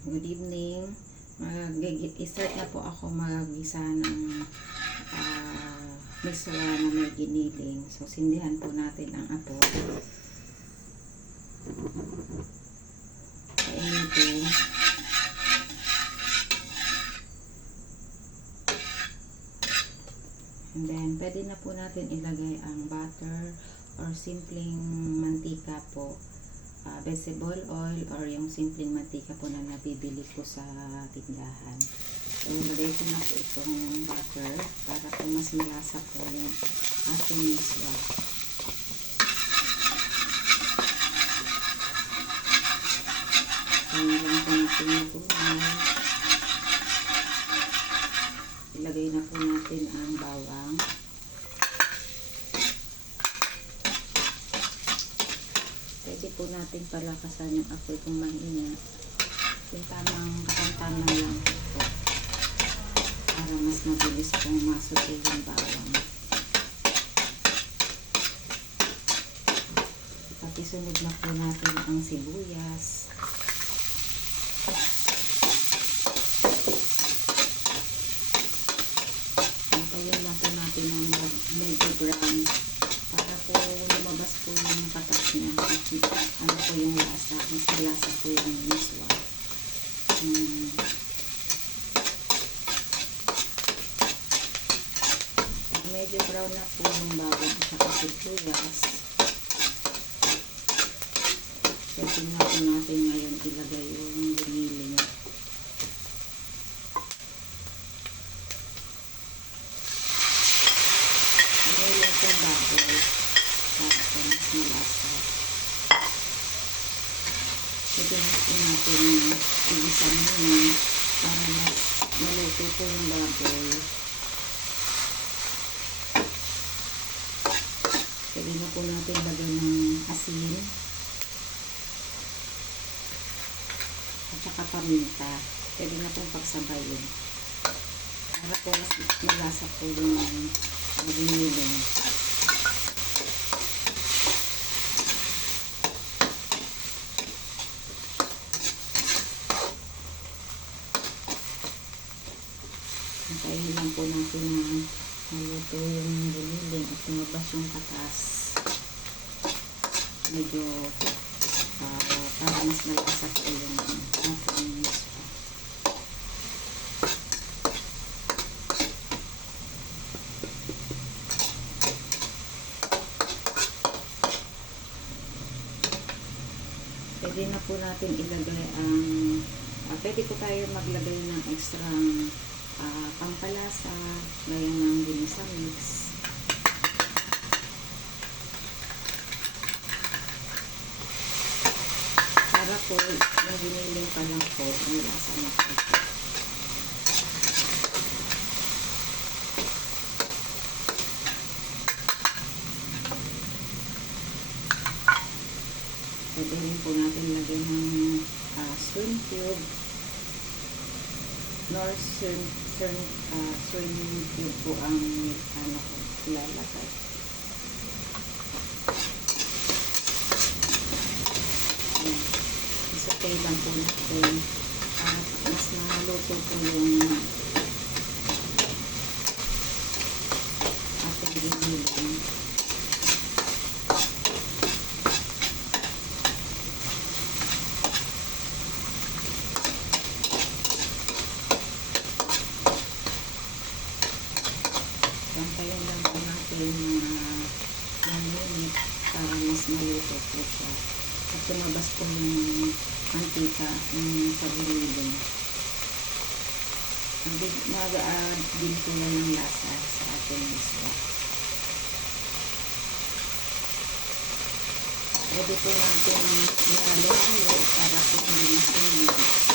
Good evening. Start na po ako mag-gisa ng miswa na may giniling. So, sindihan po natin ang apo. Kainitin. And then, pwede na po natin ilagay ang butter or simpleng mantika po. Vegetable oil or yung simpleng mantika po na nabibili ko sa tindahan. So, ilagay ko na po itong butter para po mas malasa po yung ating miswa. So, lang po natin ito. Ilagay na po natin ang bawang. Pwede po natin palakasan yung apoy kung mahina. Yung tamang katantanan lang po. Para mas mabilis pong masuti yung bawang. Pakisunod na po natin ang sibuyas. Antayin lang po natin ang medyo brown. Para po lumabas po yung katas niya. Ano po yung lasa. Mas lasa po yung miswa. Medyo brown na po yung bawang at saka sibuyas. Pwede na po natin ngayon ilagay yung giniling. Giniling po baboy para po mas malasa. Pwede na po natin igisa muna para mas maluto po yung baboy. Pwede na po natin lagyan ng asin at saka paminta. Pwede na pong pagsabayin para po mas malasa po yung giniling. Antayin lang po natin na maluto yung giniling at lumabas yung katas. Medyo para mas malasa po yung ating miswa. Pwede na po natin ilagay ang pwede po tayo maglagay ng extra pampalasa, gaya ng ginisa mix. Para po, yung giniling pa lang po, ang lasa na po. Pwede rin po natin lagyan ng shrimp cube. Shrimp cube po ang ilalagay. Isatay lang po natin at mas maluto po yung ating giniling. Bantayan lang po natin mga 1 minute para mas maluto po siya. At tumabas po yung mantika sa giniling. Mag-a-add din po yan ng lasa sa ating miswa. Pwede po natin ihalo-halo para po hindi masulog.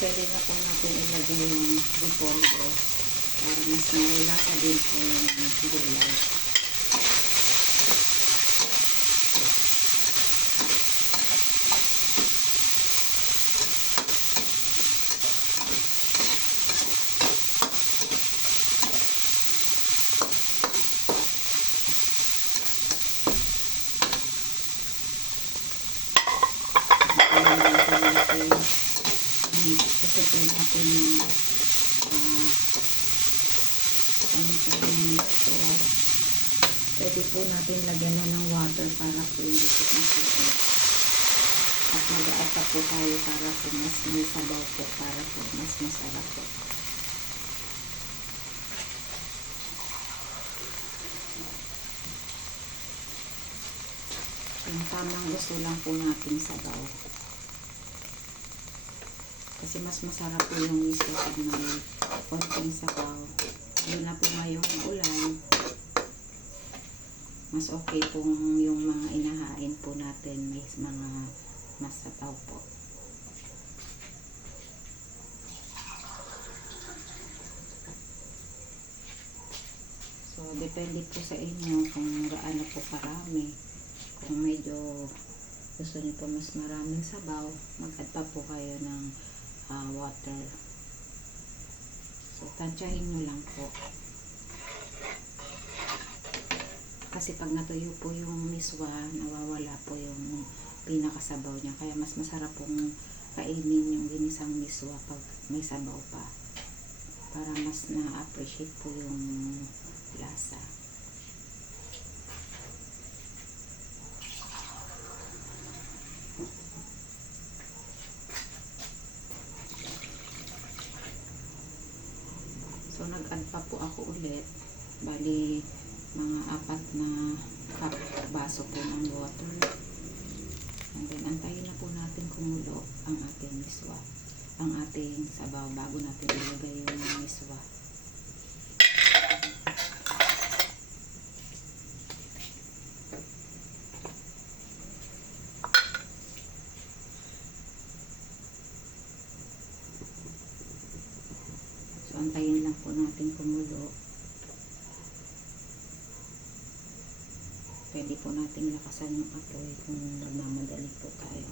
pwede na po natin ilagay yung repolyo para mas maulasa din po yung gulay. Isusutin natin yung ito. Pwede po natin lagyan na ng water para po hindi po masunod. At mag-aata po tayo para po mas may sabaw po, para po mas masarap po. Yung tamang gusto lang po natin sabaw. Kasi mas masarap po yung miso pag may konting sabaw. Yun na po ngayong ulan. Mas okay po yung mga inahain po natin. May mga masabaw po. So, depende po sa inyo kung gaano po karami. Kung medyo gusto niyo po mas maraming sabaw, mag-add pa po kayo ng water. So, tansyahin nyo lang po. Kasi pag natuyo po yung miswa, nawawala po yung pinakasabaw niya. Kaya mas masarap pong kainin yung ginisang miswa pag may sabaw pa. Para mas na-appreciate po yung lasa. So, nag-add pa po ako ulit. Bali, mga 4 na cup baso po ng water. And then, antayin na po natin kumulo ang ating miswa. Ang ating sabaw bago natin ilagay yung miswa. So, antayin lang po natin kumulo. Pwede po natin lakasan yung apoy kung nagmamadali po tayo.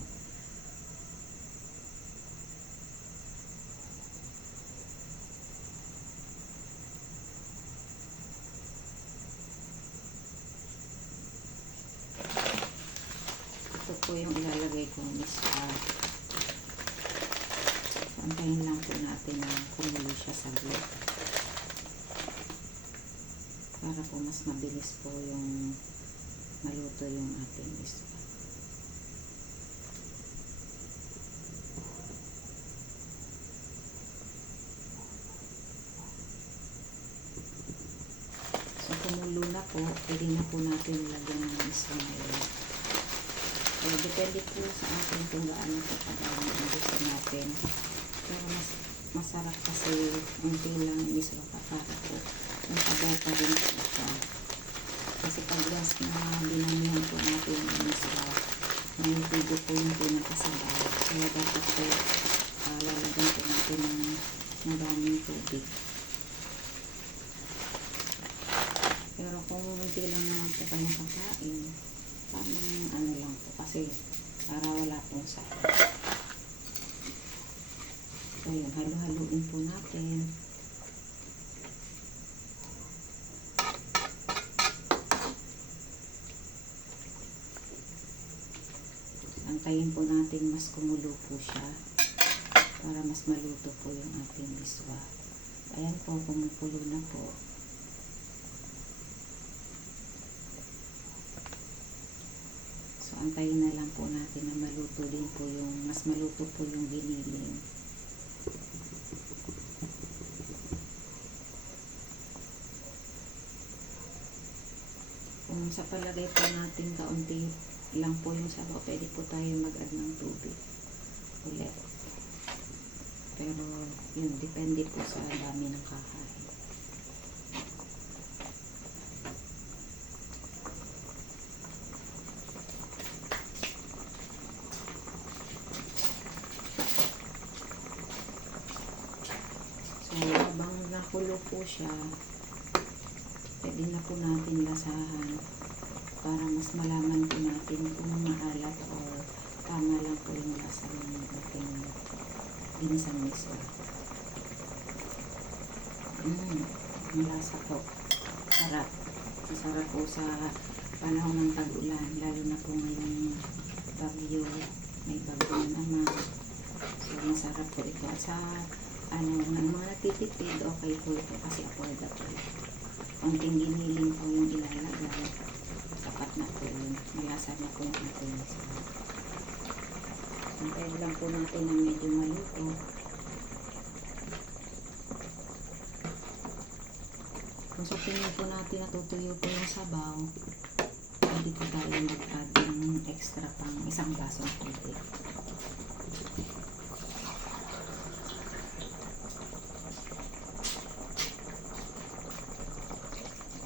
Ito po yung ilalagay kong miswa. So, antayin lang po natin na kumulo siya sa saglit. Para po mas mabilis po yung maluto yung ating miswa. So, kumulo na po, pwede na po natin lagyan ng miswa ngayon. So, depende po sa atin kung gaano po kadami ang gusto natin. Pero masarap kasi unti lang yung miswa pa para po matagal pa rin po siya. Kasi pag last na dinamihan po natin yung miswa, may tubo po yung pinakasabaw. Kaya dapat po lalagyan po natin ng maraming tubig. Pero kung hindi lang naman po kayo kakain, tamang ano lang po kasi para wala pong sabaw. So yun, halo-haluin po natin. Antayin po natin mas kumulo po siya para mas maluto po yung ating miswa. Ayan po, kumukulo na po. So, antayin na lang po natin na maluto din po yung, mas maluto po yung giniling. Kung sa palagay po natin kaunti lang po yung sabaw, pwede po tayo mag-add ng tubig ulit. Pero yun, depende po sa dami ng kakain. po siya, pwede na po natin lasahan para mas malaman po natin kung maalat or tama lang po yung lasa ng ating ginisang miswa. Ang lasa po, sarap. Masarap po sa panahon ng tag-ulan, lalo na po ngayong bagyo, may bagyo na naman. So, masarap po ito. At sa ng mga natitipid, okay po ito kasi affordable. Konting giniling po yung ilalagay. Sapat na po yun. Malasa na po yung ating miswa. Antayin lang po natin na medyo maluto. Kung sa tingin po natin natutuyo po yung sabaw, pwede po tayo mag-add ng extra pang isang basong tubig.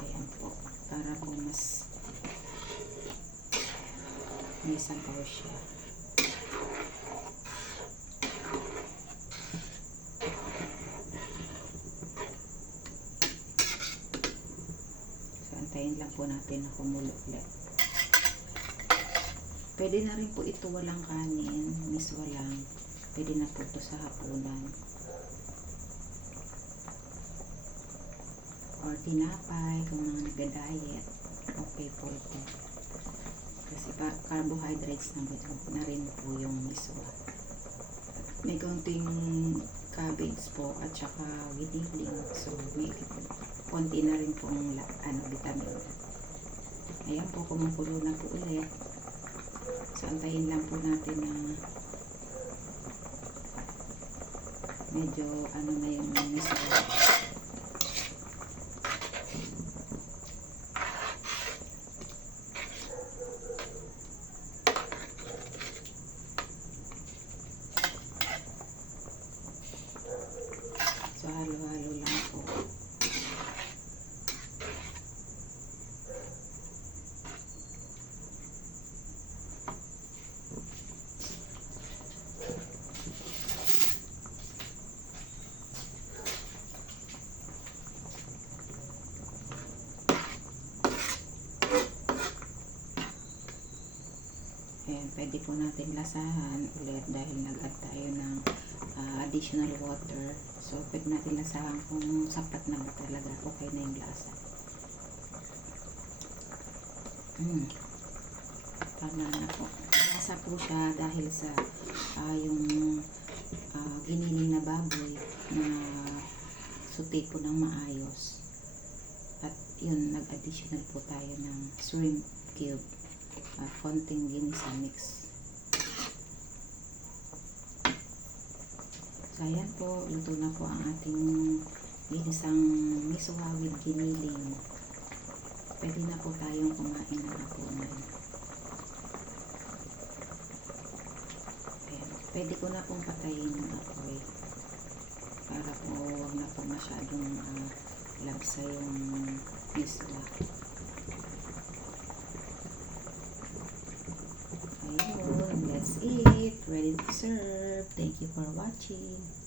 Ayan po, para po mas may sabaw siya. Antayin lang po natin na kumulo ulit. Pwede na rin po ito walang kanin, miswa lang. Pwede na po ito sa hapunan. Or tinapay, kung mga nag-diet, okay po ito. Kasi carbohydrates na rin po yung miswa. May konting cabbage po at saka giniling. So, may konti na rin pong vitamin. Ayan po, kumukulo na po ulit. So, antayin lang po natin na medyo na yung miswa. So, halo-halo lang po. Ayan, pwede po natin lasahan ulit dahil nag-add tayo ng additional water. So, pwede natin lasahan kung sapat na ba talaga. Okay na yung lasa. Tama na po. Lasa po siya dahil sa yung giniling na baboy na suti po ng maayos. At yun, nag-additional po tayo ng shrimp cube. Konting ginisa mix. So, ayan po, luto na po ang ating ginisang miswa with giniling. Pwede na po tayong kumain ng hapunan. Ayan, pwede ko na pong patayin yung apoy para po huwag na po masyadong labsa yung miswa. Ayun, that's it. Ready to serve. Thank you for watching.